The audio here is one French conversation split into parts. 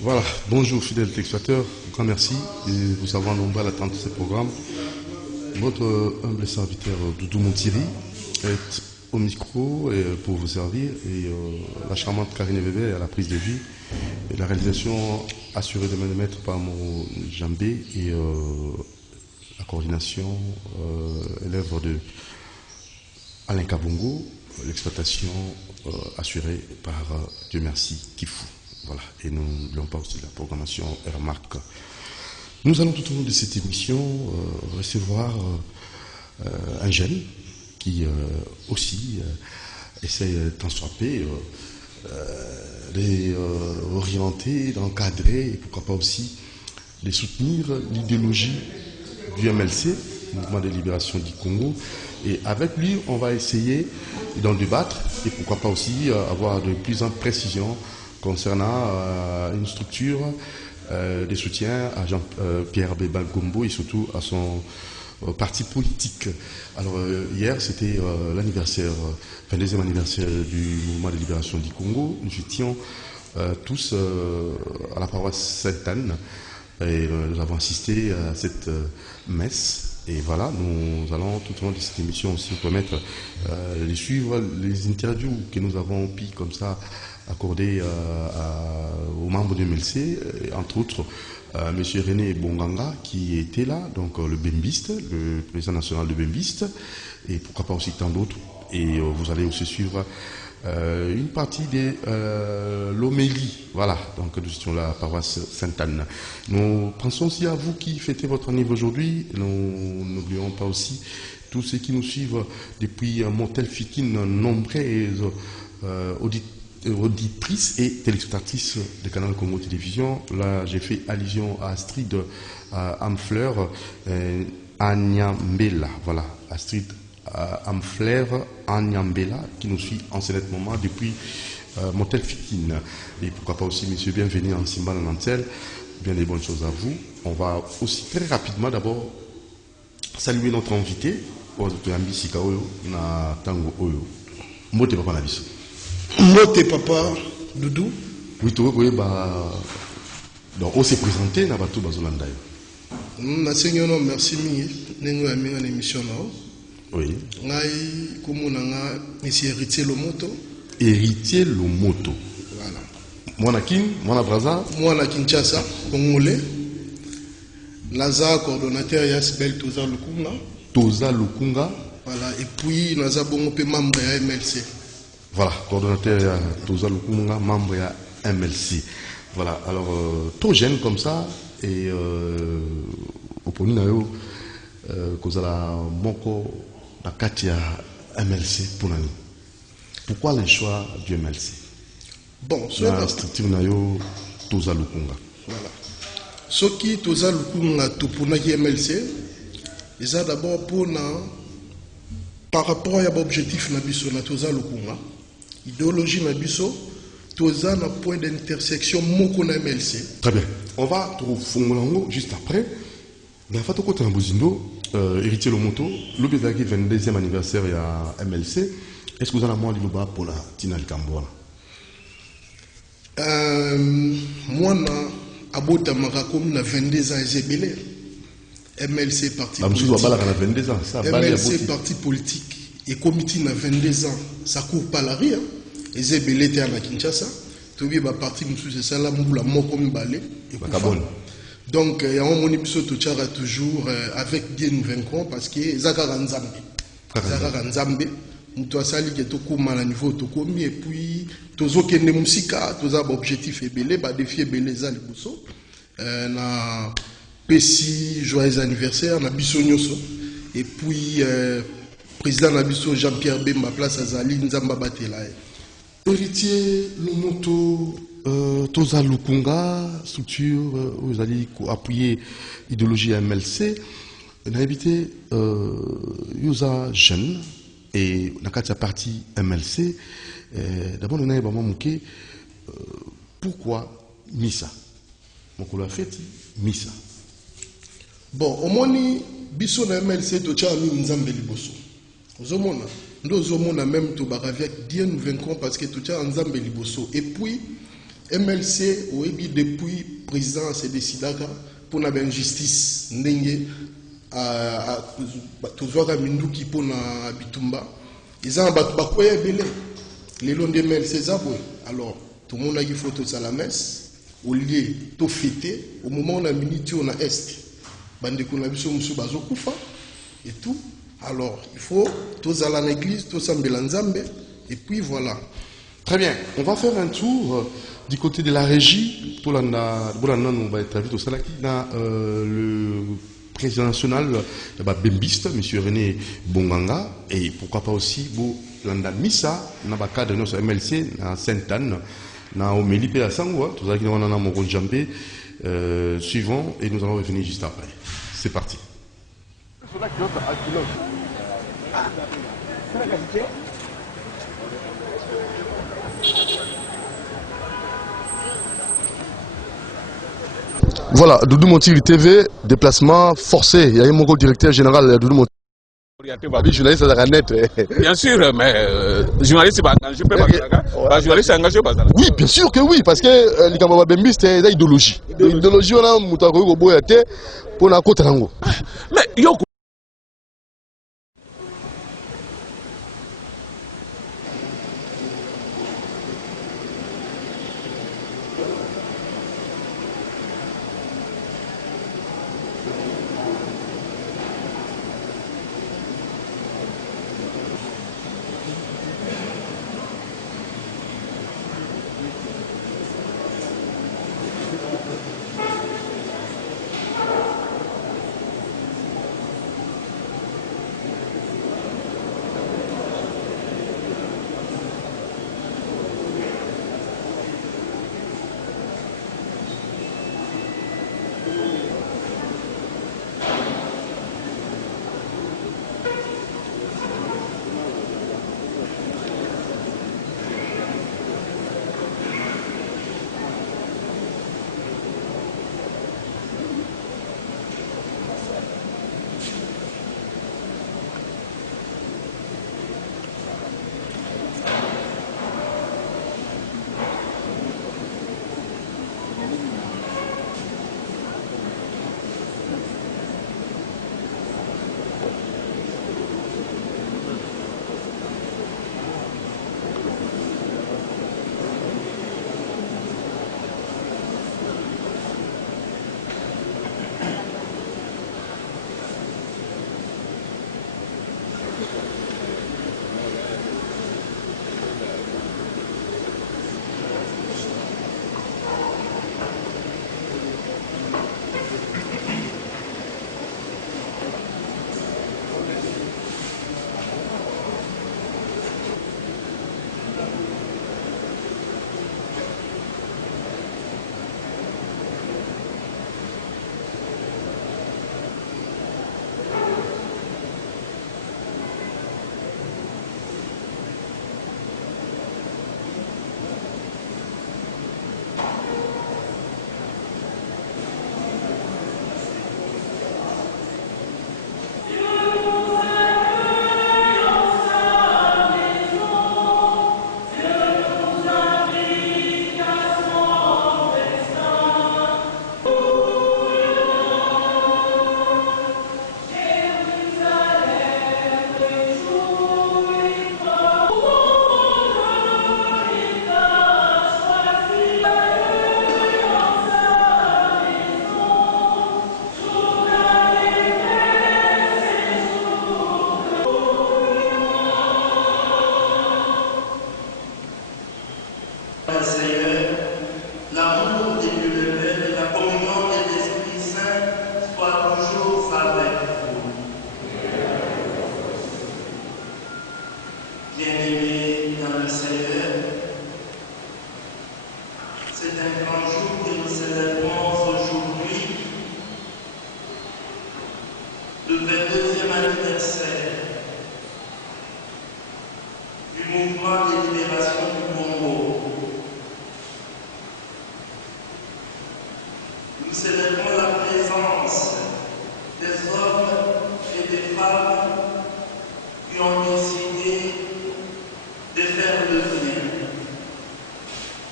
Voilà, bonjour fidèles téléspectateurs, grand merci et vous savoir nombreux à l'attente de ce programme. Votre humble serviteur Doudou Montiri est au micro pour vous servir et la charmante Karine Bébé à la prise de vue et la réalisation assurée de main de maître par mon Jambé et la coordination est l'œuvre de Alain Kabongo, l'exploitation assurée par Dieu merci Kifou. Voilà, et nous n'oublions pas aussi la programmation Airmark. Nous allons tout au long de cette émission recevoir un jeune qui aussi essaie tant soit peu d'orienter, d'encadrer et pourquoi pas aussi de soutenir l'idéologie du MLC, Mouvement de Libération du Congo. Et avec lui, on va essayer d'en débattre et pourquoi pas aussi avoir de plus en précision concernant une structure de soutien à Jean-Pierre Bemba Gombo et surtout à son parti politique. Alors hier, c'était l'anniversaire, 22e anniversaire du mouvement de libération du Congo. Nous étions tous à la paroisse Sainte-Anne et nous avons assisté à cette messe. Et voilà, nous allons tout au long de cette émission aussi vous permettre de suivre les interviews que nous avons pu comme ça accordé aux membres du MLC, entre autres M. René Bonganga qui était là, donc le Bembiste, le président national de Bembiste, et pourquoi pas aussi tant d'autres. Et vous allez aussi suivre une partie de l'homélie, voilà, donc nous étions la paroisse Sainte-Anne. Nous pensons aussi à vous qui fêtez votre anniversaire aujourd'hui, nous n'oublions pas aussi tous ceux qui nous suivent depuis Montelfikine, nombreuses auditrices et téléspectatrices de Canal Congo Télévision. Là, j'ai fait allusion à Astrid Amfleur Anyambela. Voilà, Astrid Amfleur Anyambela qui nous suit en ce moment depuis Montelfikine. Et pourquoi pas aussi, messieurs, bienvenue en Simba Nantel. Bien des bonnes choses à vous. On va aussi très rapidement d'abord saluer notre invité. Mote papa na biso. Mote papa Doudou. Oui, tu vois, bah, donc on s'est présenté na bato bazolanda yo. Na seigneur merci mi nengo ya minga na émission na. Oui. Ngai komona nga monsieur Héritier Lomoto. Héritier Lomoto. Voilà. Mwana King, mwana Braza. Mwana Kinshasa, Congolais. Laza coordonnateur Yasbel Toza Lukunga. Toza Lukunga. Voilà, et puis naza bongo pe membre ya MLC. Voilà, coordonnateur Toza Lukunga, membre ya MLC. Voilà, alors trop jeune comme ça et au poni na yo kozala moko na kati ya MLC pour nani. Pourquoi le choix du MLC? Bon, la structure na yo Toza Lukunga. Voilà. Ce qui Toza Lukunga to pona ki MLC, eza d'abord pour par rapport à l'objectif na biso na Toza Lukunga, idéologie na biso, Toza na point d'intersection moko na MLC. Très bien. On va trouver juste après. Mais en fait, au côté de Mbozindo, Héritier Lomoto, le 22e anniversaire à MLC, est-ce que vous avez un mot à pour la Tina Likamboa? Moi, na abota marakom na 22 ans ezebele. MLC parti politique. MLC parti politique et comité na 22 ans, ça court pas la rire. Ezebele était à Kinshasa. Tobi ba parti musu c'est ça la mbula moko mibale et donc il y a un monibiso tochara toujours avec bien nous vaincrons parce que zakara nzambe muto asali ke tokoma na niveau tokomi et puis tozokende musika toza ba objectif ebele ba défi ebele za liboso na pesi joyeux anniversaire na biso nyoso et puis président na biso Jean-Pierre Bemba place azali nzamba batela. Héritier Lomoto, Toza Lukunga, structure, vous allez appuyer l'idéologie MLC. On a évité, Yosa jeune, et dans la partie MLC, d'abord on a évoqué pourquoi Missa. Donc on l'a fait, Missa. Bon, au moins, biso na MLC, to tcha mi nzambe liboso. Ozomona. Nous avons même tout baravia bien nous vaincrons parce que tout ça ensemble liboso et puis MLC, oui, depuis le président s'est décidé pour une justice, toujours à Minduki pour na Bitumba. Ils ont battu les longs de MLC. Alors, tout le monde a eu photo de la messe, au lieu de fêter, au moment où on a minute, on a est. Bande qu'on a vu sur Moussou Bazo Koufa et tout. Alors, il faut tous aller à l'église, tous en Belanzambe, et puis voilà. Très bien, on va faire un tour du côté de la régie. Pour on va être invité au Salaki dans le président national Bembiste, M. René Bonganga, et pourquoi pas aussi Landa Missa, dans le cadre de notre MLC, à Sainte-Anne, dans Omélie et à Sangwa, tout ça qui est dans mon jambé suivant, et nous allons revenir juste après. C'est parti. Voilà, Doudou Montigui TV, déplacement forcé. Il y a eu mon directeur général Doudou Montigui. Journaliste à la net. Bien sûr, mais journaliste engagé, journaliste engagé. Oui, bien sûr que oui, parce que les Gambaba Bembi, c'est l'idéologie. L'idéologie, on a Moutakoyo Boyate pour la côte Rango. Mais yo.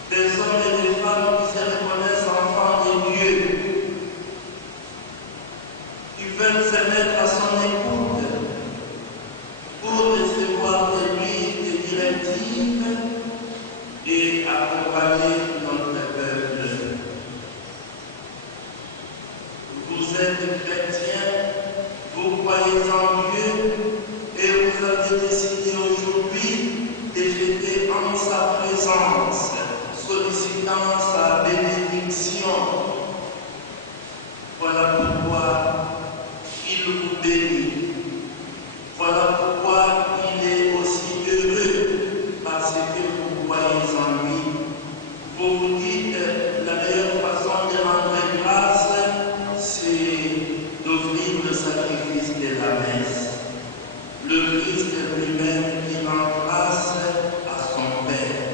Des hommes et des femmes êtes chrétien, vous croyez en Dieu et vous avez décidé aujourd'hui de fêter en sa présence, sollicitant sa bénédiction. Voilà pourquoi il vous bénit. Voilà pourquoi il est aussi heureux, parce que vous croyez en lui. Vous vous dites, la meilleure façon de rendre grâce, c'est d'offrir le sacrifice de la messe. Le Christ lui-même qui rend grâce à son Père.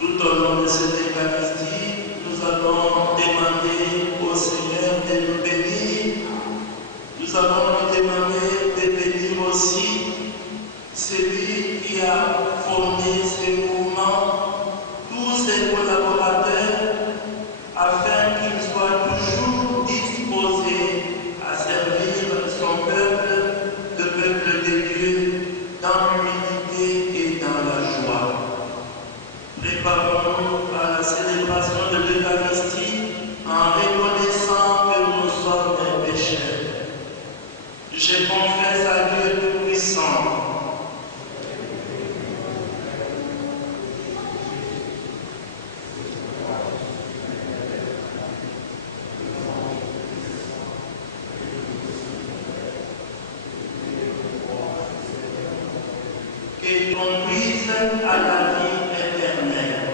Tout au long de cette Eucharistie, nous allons demander au Seigneur de nous bénir. Nous allons lui demander de bénir aussi celui qui a formé ce mouvement, tous ses collaborateurs, afin qu'ils soient toujours disposés à servir son peuple, le peuple de Dieu, dans l'humilité et dans la joie. Préparons-nous à la célébration de l'Eucharistie en reconnaissant que nous sommes pécheurs. Je confesse à Dieu Tout-Puissant. Qui conduise à la vie éternelle.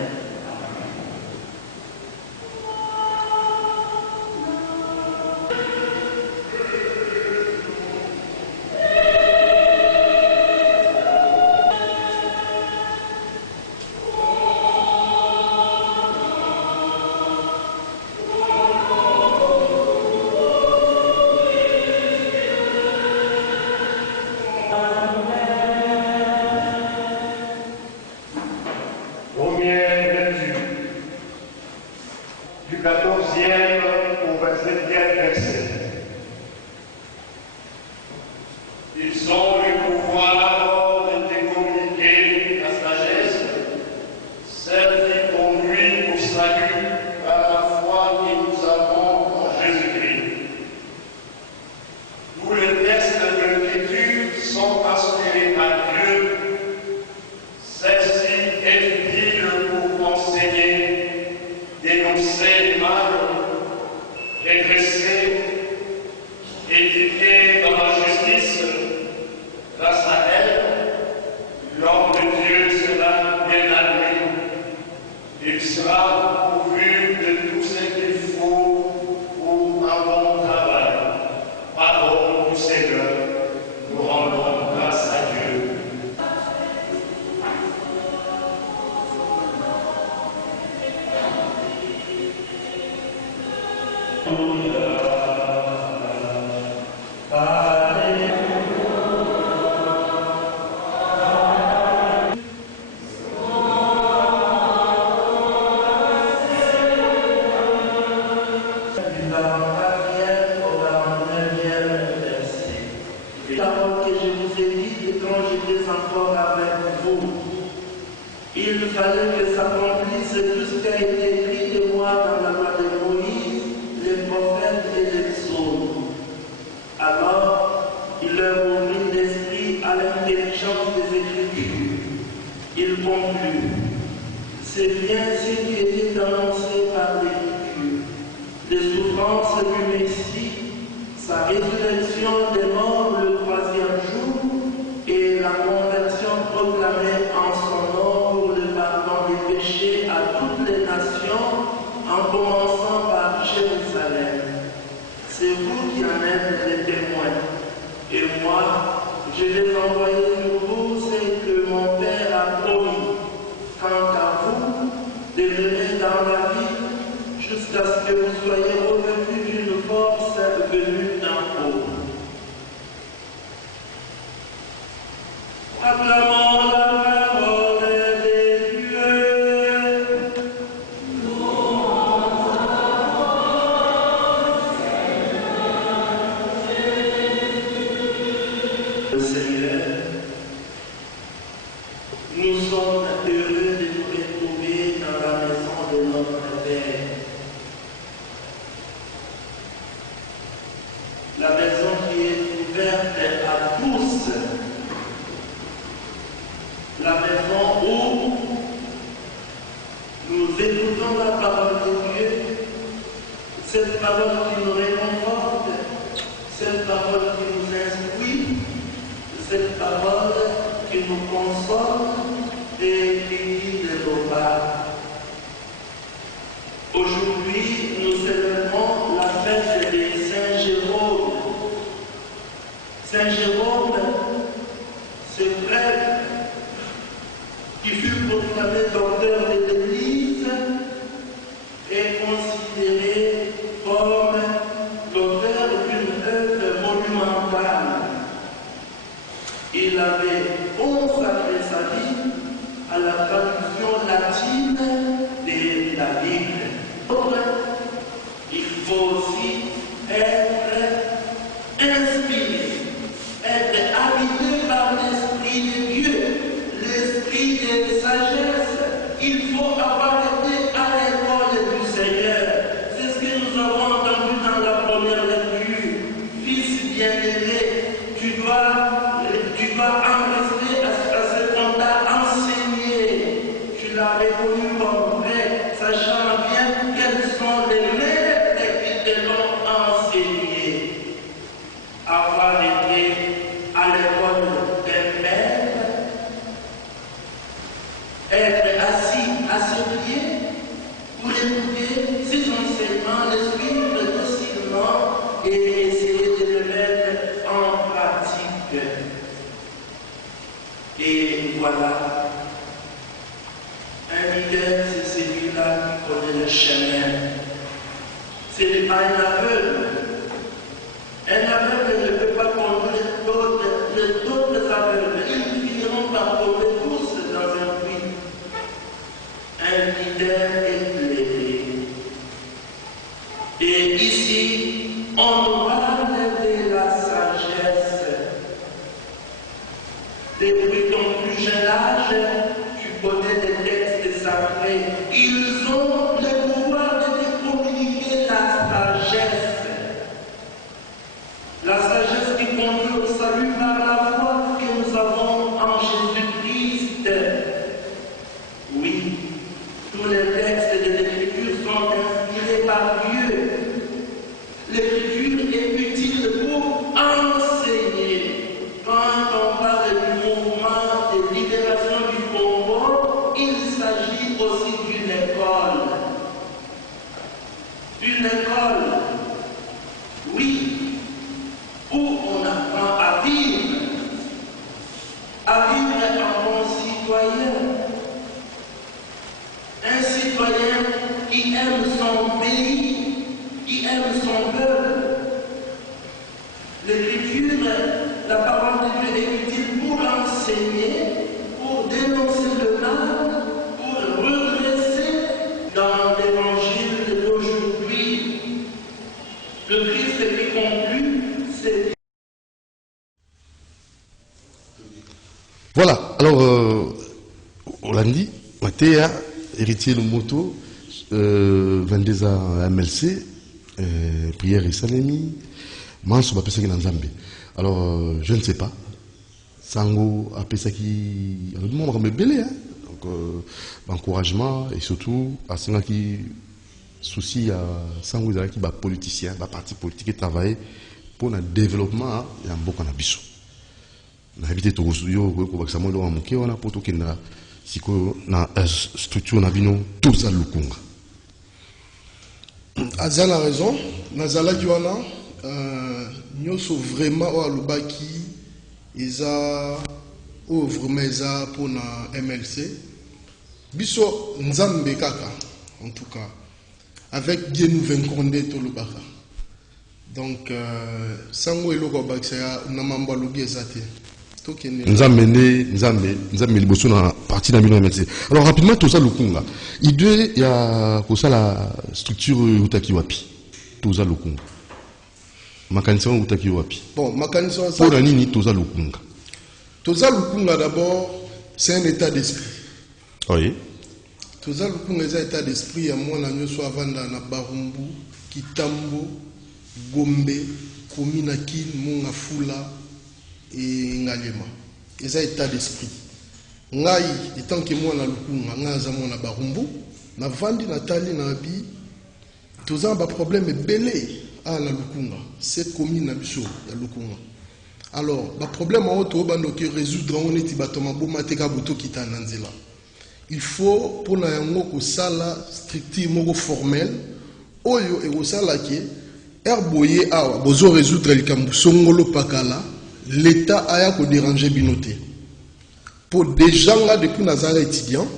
Du 14e au 27e verset. Ils ont le pouvoir de te communiquer la sagesse, celle qui conduit au salut par la foi que nous avons en Jésus-Christ. Tous les textes de l'Écriture sont inspirés par Dieu. Celle-ci est utile pour enseigner, dénoncer le mal, redresser, éduquer dans la justice. Grâce à elle, l'homme de Dieu sera bien admis. Il sera pourvu de tout ce qu'il faut pour un bon travail. Parole du Seigneur, nous rendons grâce à Dieu. Il fallait que s'accomplisse tout ce qui a été écrit de moi dans la loi de Moïse, les prophètes et les psaumes. Alors, il leur ouvrit l'esprit à l'intelligence des Écritures. Il conclut. C'est bien ce qui était annoncé par l'Écriture. Les souffrances du Messie, sa résurrection des morts le 3e jour et la conversion proclamée en son nom pour le pardon des péchés à toutes les nations, en commençant par Jérusalem. C'est vous qui en êtes les témoins. Et moi, je vais envoyer sur vous ce que mon Père a promis. Quant à vous, demeurez dans la vie jusqu'à ce que vous soyez revêtus d'une force venue d'en haut. Acclamons la parole de Dieu. Le Seigneur, nous sommes heureux de nous retrouver dans la maison de notre Père. cette parole qui nous réconforte, cette parole qui nous instruit, cette parole qui nous console et qui guide nos pas. Aujourd'hui, nous célébrons la fête de Saint Jérôme. Saint Jérôme, ce prêtre qui fut proclamé docteur de l'Église, est considéré comme l'auteur d'une œuvre monumentale. Il avait consacré sa vie à la traduction latine de la Bible. Il faut aussi être inspiré, être habité par l'Esprit de Dieu, l'Esprit de sagesse. Il faut avoir été à l'école du Seigneur. C'est ce que nous avons entendu dans la première lecture. Fils bien-aimé, tu dois en rester à ce qu'on t'a enseigné. Tu l'as reconnu comme vrai, sachant bien quels sont les maîtres qui te l'ont enseigné. Avoir été à l'école d'un maître, être assis à ses pieds pour écouter ses enseignements, les suivre docilement et essayer de les mettre en pratique. Et voilà, un leader, c'est celui-là qui connaît le chemin. Ce n'est pas un aveugle. Un aveugle ne peut pas conduire d'autres aveugles. Ils finiront par tomber tous dans un puits. Un leader éclairé. Et ici, on nous parle de la sagesse. Depuis ton plus jeune âge, tu connais des textes sacrés. Ils ont le pouvoir de te communiquer la sagesse. La sagesse qui conduit au salut par la foi que nous avons en Jésus-Christ. Oui, tous les textes de l'Écriture sont inspirés par Dieu. L'Écriture est utile pour enseigner. Quand on parle du mouvement de libération du Congo, il s'agit aussi d'une école. Une école, oui, où on apprend à vivre en bon citoyen. Un citoyen qui aime son pays, qui aime son peuple. L'Écriture, la parole de Dieu est utile pour enseigner, pour dénoncer le mal, pour redresser dans l'évangile d'aujourd'hui. Le Christ qui conclut, c'est... Voilà, alors, on l'a dit, Mathéa, héritier de moto, 22 ans à MLC, prière et salami, manso ba pesa ki Nzambe. Alors, je ne sais pas. Sango a pesa ki, alors, on va me belé, hein. Donc, encouragement et surtout, à ce qui souci à Sango qui ba politicien, ba parti politique qui travaille pour le développement, il y a un bon cannabis. Na habité to yo ko bakisa mo lo amuke wana poto kenda siko na structure na bino toza lukunga. Azala raison, nazala diwana nyoso vraiment o alubaki eza o vraiment eza pour na MLC biso nzambe kaka en tout cas avec Dieu nous vaincrons to lubaka. Donc sango eloko bakisa na mamba lugi ezate. Nzambe liboso na parti na bino MLC. Alors rapidement tout ça lukunga. Il y a ko ça la structure utaki wapi. Tout ça lukunga. Makanisa utaki wapi. Bon, makanisa ça. Pour nini tout ça lukunga. Tout ça lukunga d'abord, c'est un état d'esprit. Oui. Tout ça lukunga c'est un état d'esprit à moi na nyoso avanda na Barumbu, Kitambo, Gombe, Komina Kin, Monga Fula et Ngalema. C'est un état d'esprit. Ngai, étant que moi na lukunga, nga za mona Barumbu, na vandi na tali na bi, Tous un problème est belé à la Lukunga. Cette commune à Bissau, la Lukunga. Alors, le problème en auto, qui résoudre on est tibatoma bomateka buto kita nanzela. Il faut pour la yango sala strictement formel. Oyo et au sala qui herboyer awa bozo résoudre le kambu songolo pakala. L'État a ko déranger binoté. Pour des gens là depuis nazara étudiant,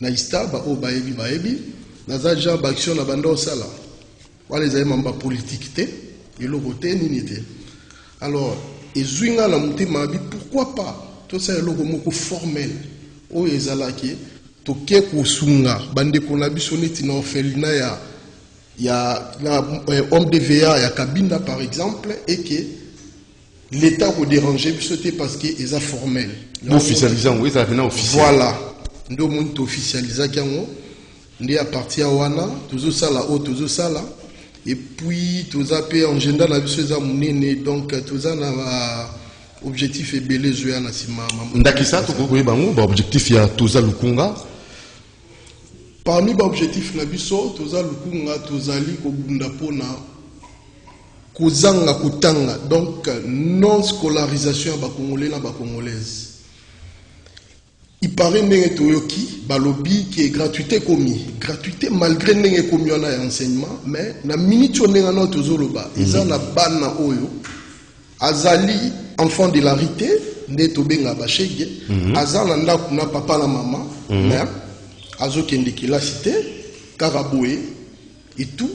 na ista ba o baebi, nazara gens action na bando sala. Wale les mamba politique té, et le côté ninité. Alors, et Zwinga la monté ma vie, pourquoi pas? Tout ça est le mot formel. O ezalaki, to keko sunga, bande konabi soneti na orphelinat ya homme de VA, ya Kabinda par exemple, et que l'État peut déranger parce que c'est formel. Officialisant, oui, ça vient officiel. Voilà. Nous avons officialisé nous à partir de Wana, toujours ça là, toujours ça là. Et puis, tout ça peut en général, donc tout ça n'a objectif est belé jouer à Nassima. Ndakisa, tu peux dire objectif il y a Toza Lukunga. Parmi les objectifs Nabiso, Toza Lukunga, Tozali Kobundapona, Kozanga Kutanga, donc non scolarisation à Congolais et Congolaises. Il paraît que Toyoki, Balobi, qui est gratuité commis. Gratuité malgré que commis en enseignement, mais na minute on est en autre zoloba. Ils ont la banne na oyo. Azali, enfant de la rité, né tobenga bachege. Azal nanda kuna papa la maman, mais azo kende ki la cité, Karaboué et tout.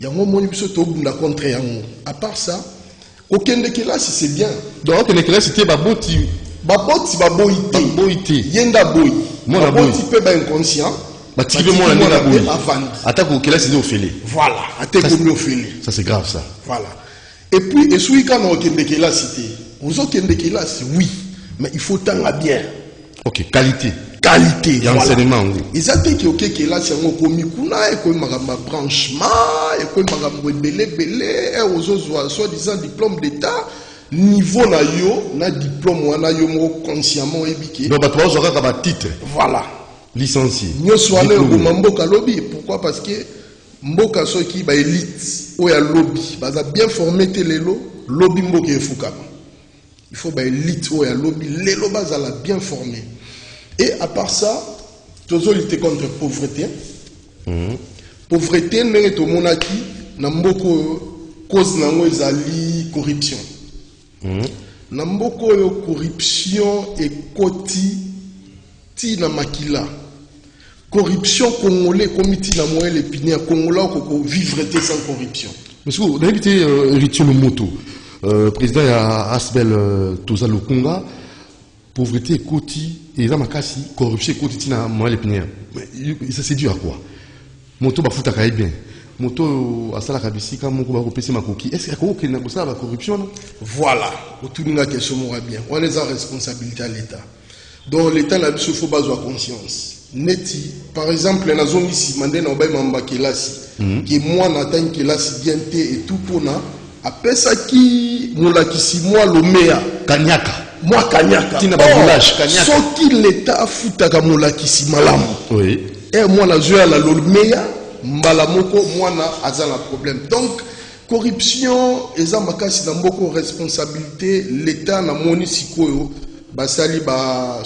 Yango moni biso to bunda contre yango. À part ça, aucun de qui là si c'est bien. Donc aucun de qui là c'était baboti. Baboti baboité. Yenda boy. Mon boy. Tu peux pas inconscient. Bah tu peux mon la boy. Attaque au là c'est au félé. Voilà. Attaque au félé. Ça c'est grave ça. Voilà. Et puis et celui qui a aucun de qui là cité. Vous aucun de qui là c'est oui, mais il faut tant à bien. OK, qualité. Qualité. Il y a enseignement. Ils ont dit que OK que là c'est un commis kuna et que magamba branchement et que magamba belé et aux autres soi-disant diplôme d'état. Niveau na yo na diplôme wana yo mo consciemment ebiki. Donc ba trois aura ka titre. Voilà. Licencié. Nyo soale ko mboka lobby. Pourquoi? Parce que mboka soki ba élite ou ya lobby baza bien formé te lelo lobby mboka efukama. Il faut ba élite ou ya lobby lelo baza la bien formé. Et à part ça, tozo lutter contre pauvreté. Pauvreté ndenge to monaki na mboko cause nango ezali corruption. Namboko yo corruption et koti ti na makila. Corruption congolais comité na moyen l'épinier congolais ko vivre sans corruption. Monsieur, vous avez été Ritio Moto, président ya Asbel Toza Lukunga, pauvreté koti et za makasi corruption koti na moyen l'épinier. Mais ça c'est dû à quoi? Moto ba futa kai bien. Moto asala kabisika moko ba kopesi makoki. Est-ce qu'il y a ça la corruption? Voilà, autour de la question moi bien. On les a responsabilité à l'État. Donc l'État n'a pas faut besoin de conscience. Neti, par exemple, na zone ici, mandé na bay mamba kelasi, qui moi n'atteint kelasi bien et tout pona, après ça qui molakisi moi lomea Kanyaka. Moi Kanyaka. Tina ba village Kanyaka. Sauf qui l'État futaka molakisi malamu. Oui. Et moi la jouer à la lomea Mbalamoko, moi, a un problème. Donc, corruption, eza makasi na mboko responsabilité, l'État na moni sikoyo, basali ba